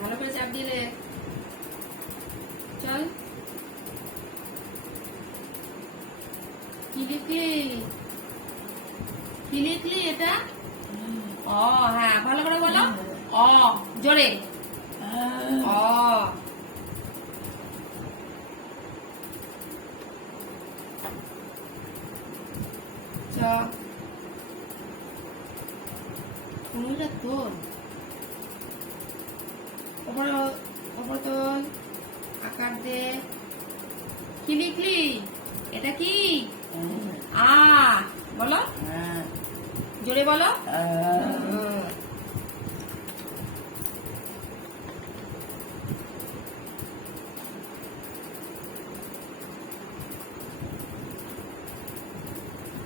ভালো করে চাপ দিলে চল। কি লিখলি? কি লিখলি এটা? অ হ্যাঁ ভালো করে বলো। অ জোরে। অ চ। ওপরে তোল আকার দে। কি লিখলি এটা কি? আ বলো। জোরে বলো।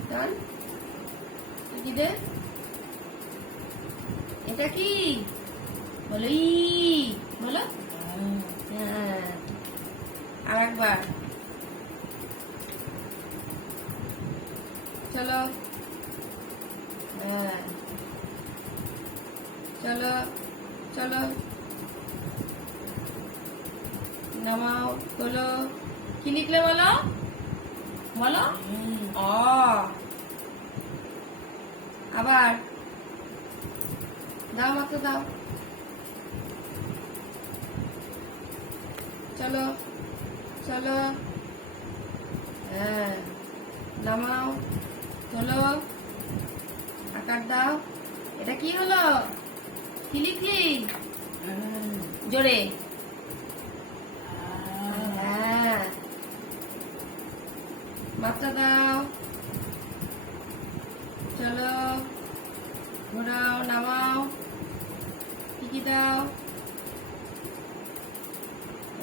চল কি দে? এটা কি? বলো ই বলো। হ্যাঁ। আর একবার। চলো। হ্যাঁ। চলো চলো। নামাও তোলো কি লিখলে বলো? বলো? আবার। দাও মাত্র দাও। চলো চলো। হ্যাঁ নামাও। চলো। আকার দাও। এটা কি হলো? কি জোরে। হ্যাঁ। মাত্রা দাও। চলো। ঘোরাও, নামাও। কি কি দাও।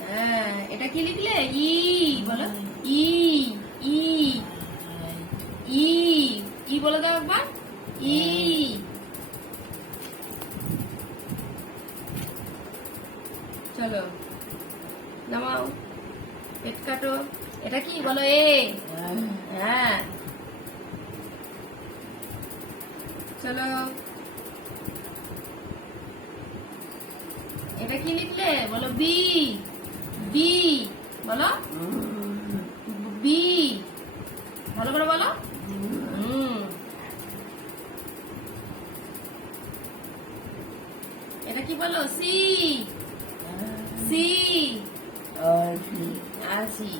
হ্যাঁ এটা কি লিখলে? ই, বলো। ই ই ই ই বলে দাও একবার। ই। চলো, নামাও। পেট কাটো। এটা কি? বলো এ। হ্যাঁ। চলো। এটা কি লিখলে বলো বি বি বলো? বি ভালো করে বলো? এটা কি বলো? সি সি আসি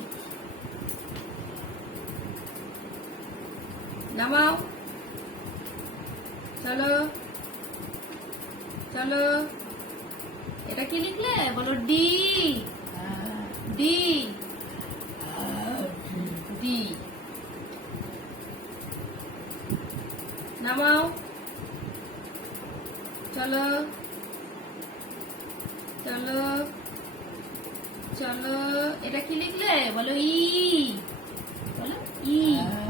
নামাও। চলো। চলো। এটা কি লিখলে? বলো ডি। ডি। ডি। নামাও। চলো। চলো। চলো। এটা কি লিখলে? বলো ই। বলো ই।